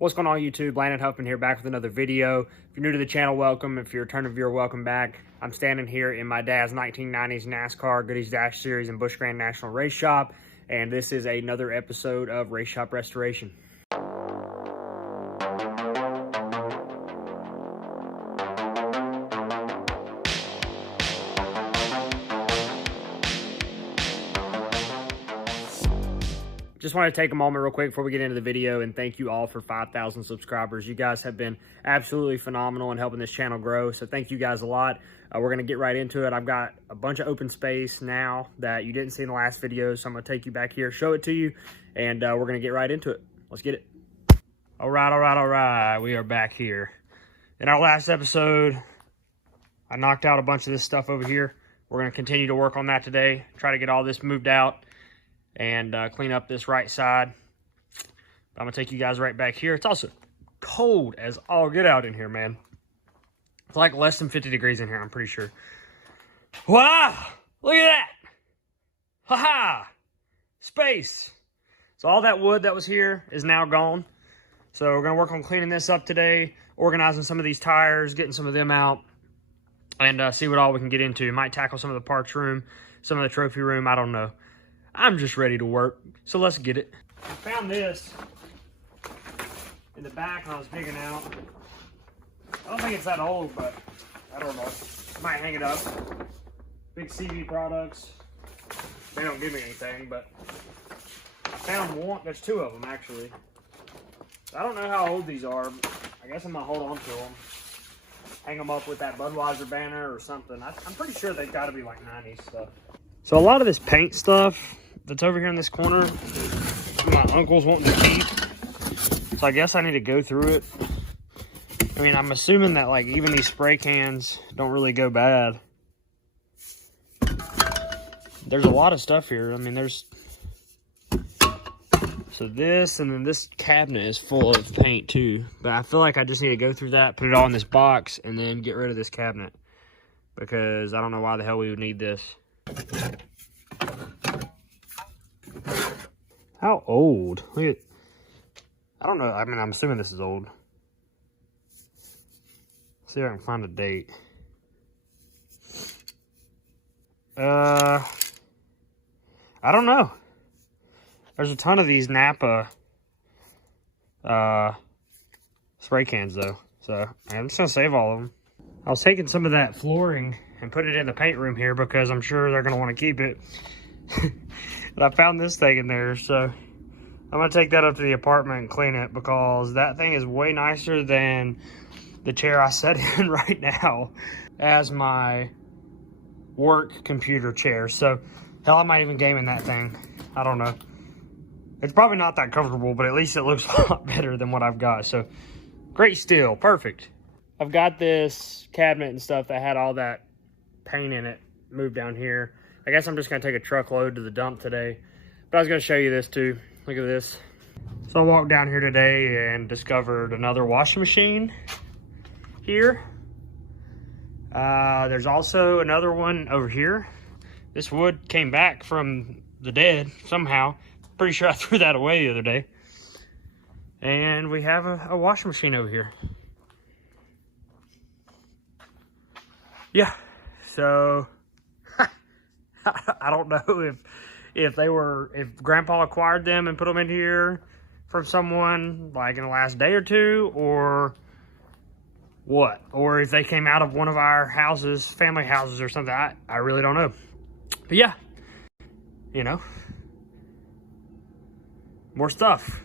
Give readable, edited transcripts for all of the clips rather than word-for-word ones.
What's going on YouTube? Landon Huffman here, back with another video. If you're new to the channel, welcome. If you're a returning viewer, welcome back. I'm standing here in my dad's 1990s NASCAR Goodies Dash Series and Busch Grand National Race Shop, and this is another episode of Race Shop Restoration. Just want to take a moment real quick before we get into the video and thank you all for 5,000 subscribers. You guys have been absolutely phenomenal in helping this channel grow, so thank you guys a lot. We're going to get right into it. I've got a bunch of open space now that you didn't see in the last video, so I'm going to take you back here, show it to you, and we're going to get right into it. Let's get it. All right. We are back here. In our last episode, I knocked out a bunch of this stuff over here. We're going to continue to work on that today, try to get all this moved out and clean up this right side. I'm gonna take you guys right back here. It's also cold as all get out in here, man. It's like less than 50 degrees in here, I'm pretty sure. Wow, look at that. Haha, space. So all that wood that was here is now gone. So we're gonna work on cleaning this up today, organizing some of these tires, getting some of them out, and see what all we can get into. Might tackle some of the parts room, some of the trophy room, I don't know. I'm just ready to work, so let's get it. I found this in the back when I was digging out. I don't think it's that old, but I don't know. Might hang it up. Big CV products. They don't give me anything, but I found one. There's two of them, actually. I don't know how old these are. I guess I'm going to hold on to them. Hang them up with that Budweiser banner or something. I'm pretty sure they've got to be like 90s stuff. So a lot of this paint stuff that's over here in this corner, my uncle's wanting to keep. So I guess I need to go through it. I mean, I'm assuming that like even these spray cans don't really go bad. There's a lot of stuff here. I mean, there's... So this, and then this cabinet is full of paint too. But I feel like I just need to go through that, put it all in this box, and then get rid of this cabinet. Because I don't know why the hell we would need this. How old? Look at, I don't know. I mean, I'm assuming this is old. Let's see if I can find a date. I don't know. There's a ton of these Napa spray cans though. So I'm just gonna save all of them. I was taking some of that flooring and put it in the paint room here because I'm sure they're going to want to keep it. And I found this thing in there, so I'm going to take that up to the apartment and clean it because that thing is way nicer than the chair I sit in right now as my work computer chair. So, hell, I might even game in that thing. I don't know. It's probably not that comfortable, but at least it looks a lot better than what I've got. So, great steel. Perfect. I've got this cabinet and stuff that had all that paint in it moved down here. I guess I'm just going to take a truckload to the dump today. But I was going to show you this too. Look at this. So I walked down here today and discovered another washing machine here. There's also another one over here. This wood came back from the dead somehow. Pretty sure I threw that away the other day. And we have a washing machine over here. Yeah, so I don't know if Grandpa acquired them and put them in here from someone like in the last day or two, or what, or if they came out of one of our houses, family houses or something. I really don't know. But yeah, you know, more stuff.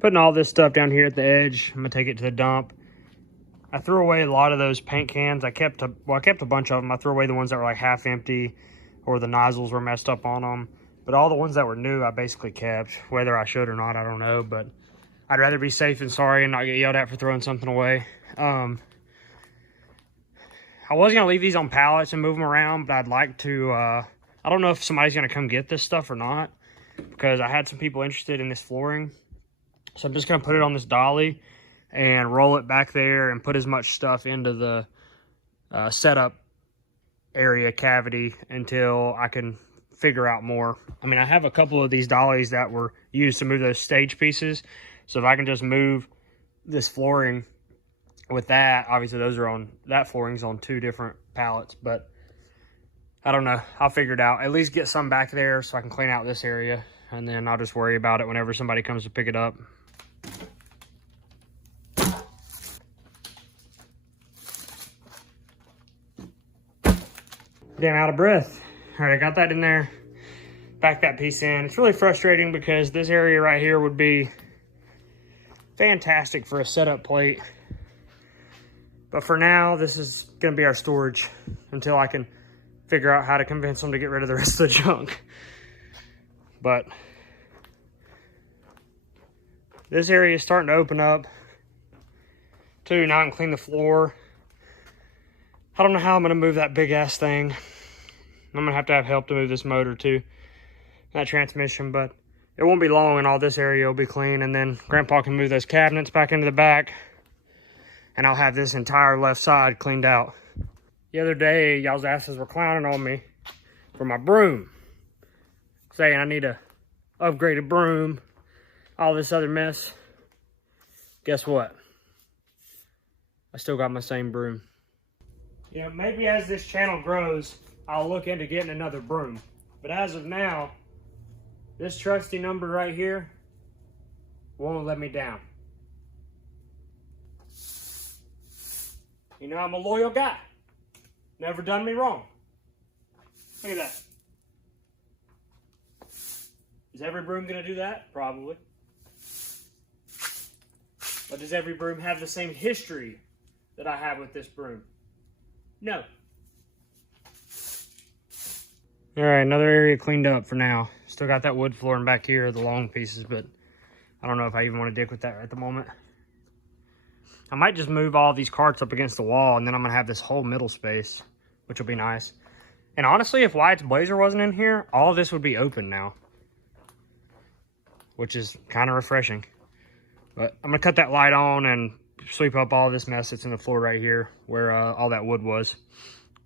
Putting all this stuff down here at the edge. I'm gonna take it to the dump. I threw away a lot of those paint cans. I kept a bunch of them. I threw away the ones that were like half empty or the nozzles were messed up on them. But all the ones that were new, I basically kept. Whether I should or not, I don't know. But I'd rather be safe than sorry and not get yelled at for throwing something away. I was going to leave these on pallets and move them around, but I'd like to... I don't know if somebody's going to come get this stuff or not, because I had some people interested in this flooring. So I'm just going to put it on this dolly and roll it back there and put as much stuff into the setup area cavity until I can figure out more. I mean, I have a couple of these dollies that were used to move those stage pieces. So if I can just move this flooring with that, obviously those are on, that flooring's on 2 different pallets, but I don't know. I'll figure it out. At least get some back there so I can clean out this area, and then I'll just worry about it whenever somebody comes to pick it up. Damn, out of breath. All right, I got that in there. Back that piece in. It's really frustrating because this area right here would be fantastic for a setup plate. But for now, this is going to be our storage until I can figure out how to convince them to get rid of the rest of the junk. But this area is starting to open up too. Now I can clean the floor. I don't know how I'm going to move that big ass thing. I'm going to have help to move this motor too, that transmission, but it won't be long and all this area will be clean, and then Grandpa can move those cabinets back into the back, and I'll have this entire left side cleaned out. The other day, y'all's asses were clowning on me for my broom, saying I need a upgraded broom, all this other mess. Guess what? I still got my same broom. You know, maybe as this channel grows, I'll look into getting another broom. But as of now, this trusty number right here won't let me down. You know, I'm a loyal guy. Never done me wrong. Look at that. Is every broom gonna do that? Probably. But does every broom have the same history that I have with this broom? No. All right, another area cleaned up for now. Still got that wood flooring back here, the long pieces, but I don't know if I even want to dick with that at the moment. I might just move all these carts up against the wall, and then I'm going to have this whole middle space, which will be nice. And honestly, if Wyatt's Blazer wasn't in here, all of this would be open now, which is kind of refreshing. But I'm going to cut that light on and sweep up all this mess that's in the floor right here where all that wood was.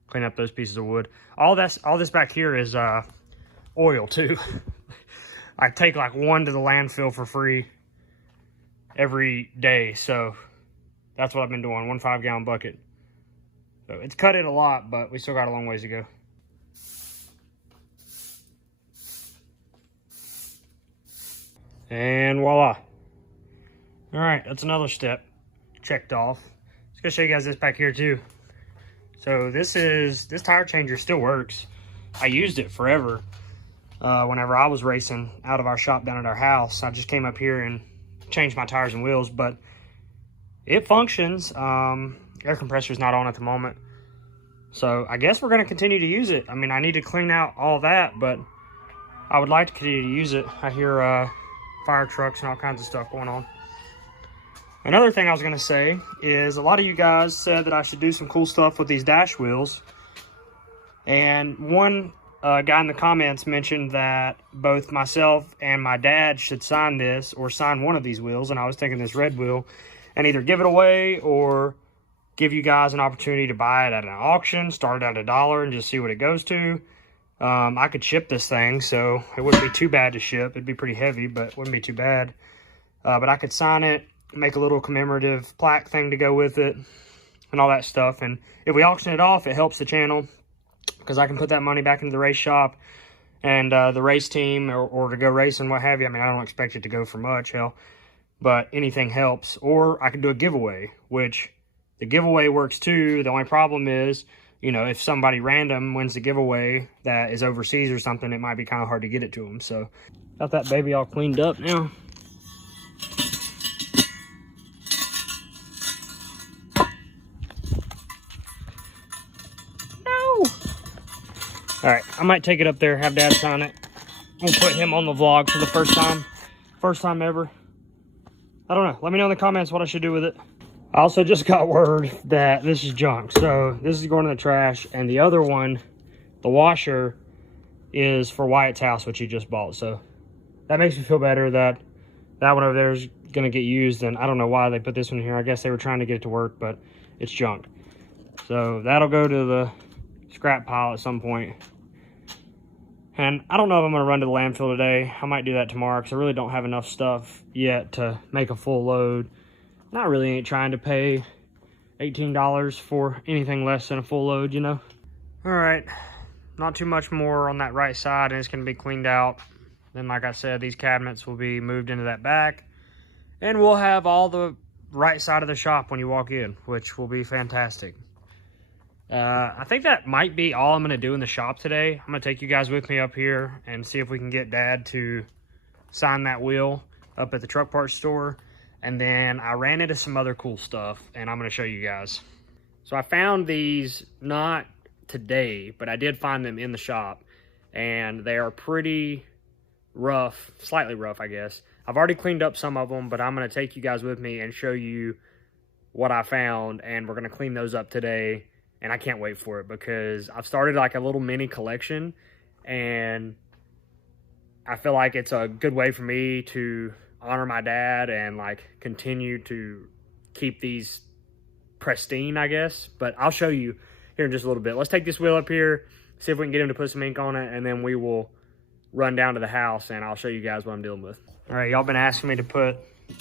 Clean up those pieces of wood. All this back here is oil too. I take like 1 to the landfill for free every day, so that's what I've been doing. 1 5-gallon bucket. So it's cut it a lot, but we still got a long ways to go. And voila. All right, that's another step checked off. Just gonna show you guys this back here too. So this tire changer still works. I used it forever. Whenever I was racing out of our shop down at our house, I just came up here and changed my tires and wheels, but it functions. Air compressor's not on at the moment. So I guess we're gonna continue to use it. I mean, I need to clean out all that, but I would like to continue to use it. I hear fire trucks and all kinds of stuff going on. Another thing I was going to say is a lot of you guys said that I should do some cool stuff with these dash wheels. And one guy in the comments mentioned that both myself and my dad should sign this or sign one of these wheels. And I was thinking this red wheel and either give it away or give you guys an opportunity to buy it at an auction, start it at $1 and just see what it goes to. I could ship this thing, so it wouldn't be too bad to ship. It'd be pretty heavy, but it wouldn't be too bad. But I could sign it, make a little commemorative plaque thing to go with it and all that stuff. And if we auction it off, it helps the channel because I can put that money back into the race shop and the race team or to go racing, what have you. I mean, I don't expect it to go for much, hell, but anything helps. Or I could do a giveaway, which the giveaway works too. The only problem is, you know, if somebody random wins the giveaway that is overseas or something, it might be kind of hard to get it to them. So got that baby all cleaned up now. All right, I might take it up there, have Dad sign it. We'll put him on the vlog for the first time ever. I don't know. Let me know in the comments what I should do with it. I also just got word that this is junk. So this is going in the trash, and the other one, the washer, is for Wyatt's house, which he just bought. So that makes me feel better that that one over there is going to get used, and I don't know why they put this one here. I guess they were trying to get it to work, but it's junk. So that'll go to the scrap pile at some point. And I don't know if I'm going to run to the landfill today. I might do that tomorrow because I really don't have enough stuff yet to make a full load. And I really ain't trying to pay $18 for anything less than a full load, you know. All right, not too much more on that right side, and it's going to be cleaned out. Then, like I said, these cabinets will be moved into that back, and we'll have all the right side of the shop when you walk in, which will be fantastic. I think that might be all I'm going to do in the shop today. I'm going to take you guys with me up here and see if we can get Dad to sign that wheel up at the truck parts store. And then I ran into some other cool stuff, and I'm going to show you guys. So I found these not today, but I did find them in the shop, and they are pretty rough, slightly rough, I guess. I've already cleaned up some of them, but I'm going to take you guys with me and show you what I found, and we're going to clean those up today. And I can't wait for it because I've started like a little mini collection, and I feel like it's a good way for me to honor my dad and like continue to keep these pristine, I guess. But I'll show you here in just a little bit. Let's take this wheel up here, see if we can get him to put some ink on it, and then we will run down to the house and I'll show you guys what I'm dealing with. All right, y'all been asking me to put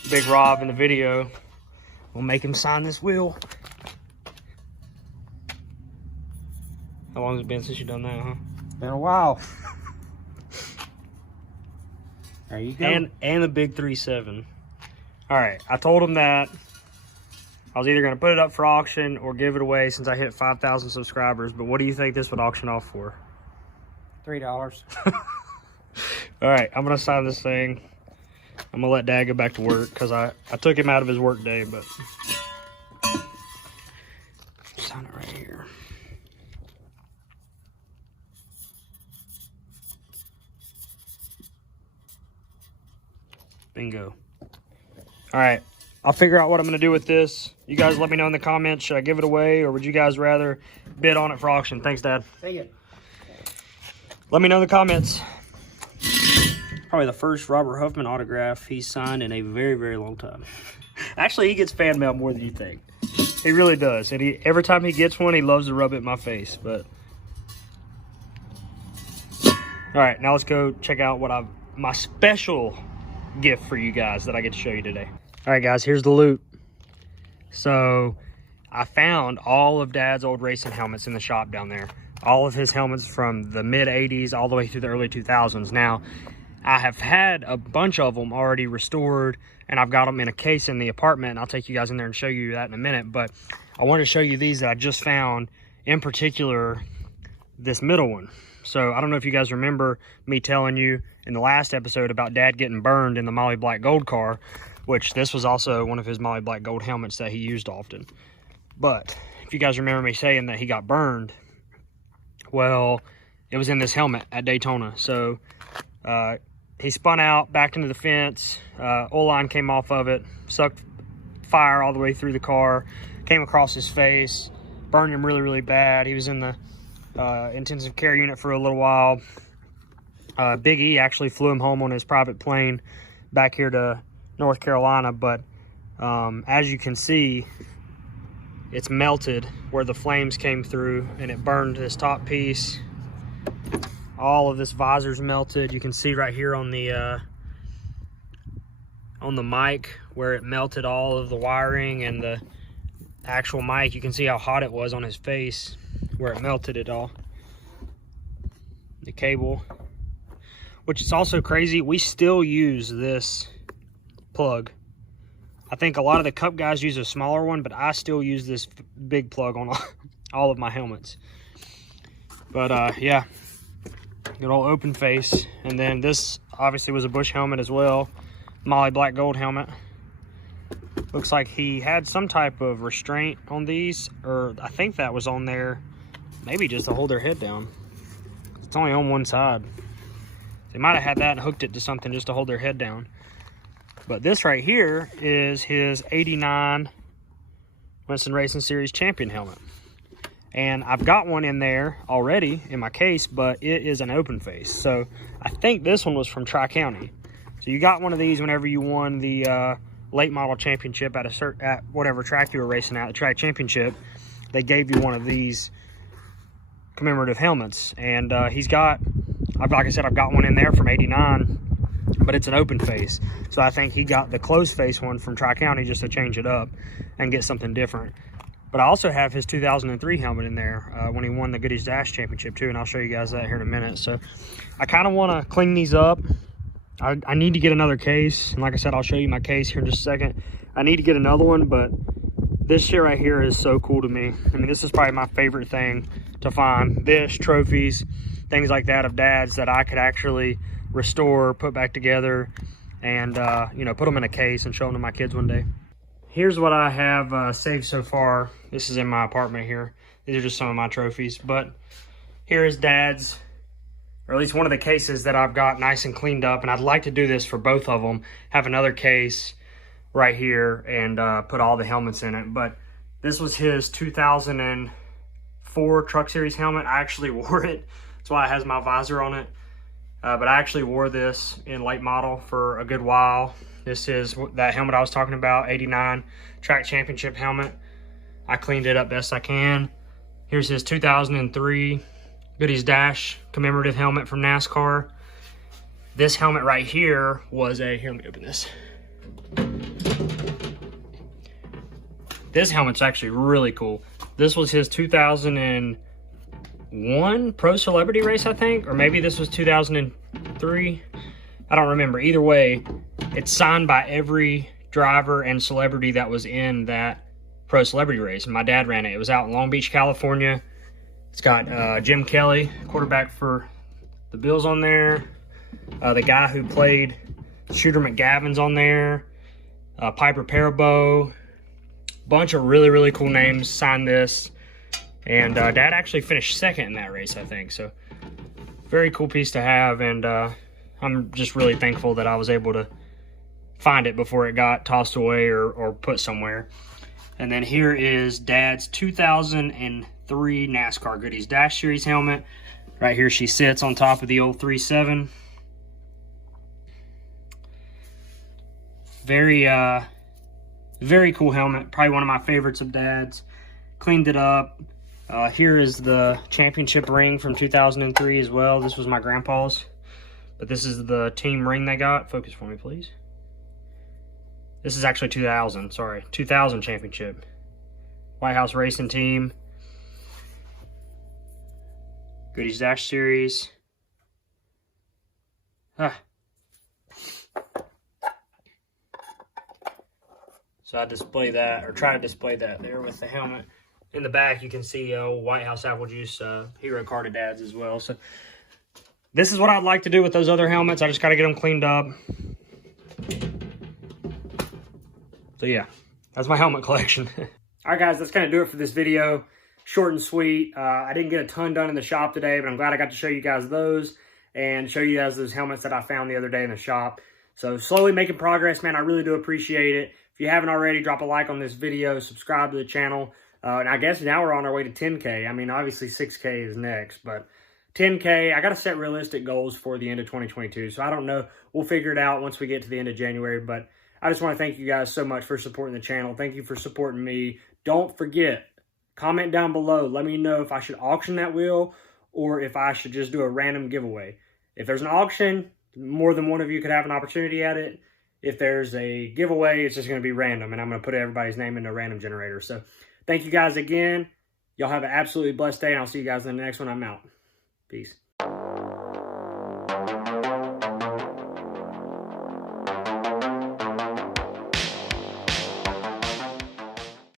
Big Rob in the video. We'll make him sign this wheel. How long has it been since you've done that, huh? Been a while. There you go. And the big 3.7. All right, I told him that I was either going to put it up for auction or give it away since I hit 5,000 subscribers. But what do you think this would auction off for? $3. All right, I'm going to sign this thing. I'm going to let Dad go back to work because I took him out of his work day, but sign it right here. Bingo. All right, I'll figure out what I'm going to do with this. You guys let me know in the comments. Should I give it away, or would you guys rather bid on it for auction? Thanks, Dad. See ya. Let me know in the comments. Probably the first Robert Huffman autograph he's signed in a very, very long time. Actually, he gets fan mail more than you think. He really does. And every time he gets one, he loves to rub it in my face. But all right, now let's go check out what my special gift for you guys that I get to show you today. All right, guys, here's the loot. So I found all of Dad's old racing helmets in the shop down there. All of his helmets from the mid 80s all the way through the early 2000s. Now, I have had a bunch of them already restored, and I've got them in a case in the apartment, and I'll take you guys in there and show you that in a minute. But I wanted to show you these that I just found, in particular this middle one. So I don't know if you guys remember me telling you in the last episode about Dad getting burned in the Molly Black Gold car, which this was also one of his Molly Black Gold helmets that he used often. But if you guys remember me saying that he got burned, well, it was in this helmet at Daytona. So he spun out, backed into the fence, oil line came off of it, sucked fire all the way through the car, came across his face, burned him really, really bad. He was in the intensive care unit for a little while. Big E actually flew him home on his private plane back here to North Carolina, but as you can see, it's melted where the flames came through, and it burned this top piece. All of this visor's melted. You can see right here on the mic where it melted all of the wiring and the actual mic. You can see how hot it was on his face where it melted it all. The cable, which is also crazy, we still use this plug. I think a lot of the Cup guys use a smaller one, but I still use this big plug on all of my helmets. But yeah, good old open face. And then this obviously was a Bush helmet as well, Molly Black Gold helmet. Looks like he had some type of restraint on these, or I think that was on there maybe just to hold their head down. It's only on one side. They might have had that and hooked it to something just to hold their head down. But this right here is his 89 Winston Racing Series Champion helmet. And I've got one in there already in my case, but it is an open face. So I think this one was from Tri-County. So you got one of these whenever you won the late model championship at whatever track you were racing at, the track championship. They gave you one of these commemorative helmets. And he's got like I said, I've got one in there from 89, but it's an open face. So I think he got the closed face one from Tri-County just to change it up and get something different. But I also have his 2003 helmet in there when he won the Goodies Dash Championship too, and I'll show you guys that here in a minute. So I kind of want to clean these up. I need to get another case, and like I said, I'll show you my case here in just a second. I need to get another one, but this shit right here is so cool to me. I mean, this is probably my favorite thing to find. This, trophies, things like that of Dad's that I could actually restore, put back together, and you know, put them in a case and show them to my kids one day. Here's what I have saved so far. This is in my apartment here. These are just some of my trophies, but here is Dad's, or at least one of the cases that I've got nice and cleaned up, and I'd like to do this for both of them. Have another case right here and put all the helmets in it. But this was his 2004 Truck Series helmet. I actually wore it. That's why it has my visor on it. But I actually wore this in late model for a good while. This is that helmet I was talking about, 89 Track Championship helmet. I cleaned it up best I can. Here's his 2003 Goodies Dash commemorative helmet from Nascar. This helmet right here was a, here, let me open this. This helmet's actually really cool. This was his 2001 Pro Celebrity race, I think, or maybe this was 2003. I don't remember. Either way, it's signed by every driver and celebrity that was in that Pro Celebrity race, and my dad ran it. It was out in Long Beach, California. It's got Jim Kelly, quarterback for the Bills, on there. The guy who played Shooter McGavin's on there. Piper Parabo. Bunch of really, really cool names signed this. And Dad actually finished second in that race, I think. So, very cool piece to have. And I'm just really thankful that I was able to find it before it got tossed away or put somewhere. And then here is Dad's 2003 NASCAR Goodies Dash Series helmet. Right here she sits on top of the old 3.7. Very cool helmet. Probably one of my favorites of Dad's. Cleaned it up. Here is the championship ring from 2003 as well. This was my grandpa's. But this is the team ring they got. Focus for me, please. This is actually 2000, sorry. 2000 championship. White House Racing Team. Goodies Dash Series. So I display that, or try to display that there with the helmet. In the back, you can see White House Apple Juice hero card of Dad's as well. So this is what I'd like to do with those other helmets. I just got to get them cleaned up. So yeah, that's my helmet collection. All right, guys, that's going to do it for this video. Short and sweet. I didn't get a ton done in the shop today, but I'm glad I got to show you guys those and show you guys those helmets that I found the other day in the shop. So slowly making progress, man. I really do appreciate it. If you haven't already, drop a like on this video, subscribe to the channel. And I guess now we're on our way to 10K. I mean, obviously 6K is next, but 10K, I got to set realistic goals for the end of 2022. So I don't know. We'll figure it out once we get to the end of January, but I just want to thank you guys so much for supporting the channel. Thank you for supporting me. Don't forget, comment down below. Let me know if I should auction that wheel or if I should just do a random giveaway. If there's an auction, more than one of you could have an opportunity at it. If there's a giveaway, it's just going to be random, and I'm going to put everybody's name into a random generator. So thank you guys again. Y'all have an absolutely blessed day, and I'll see you guys in the next one. I'm out. Peace.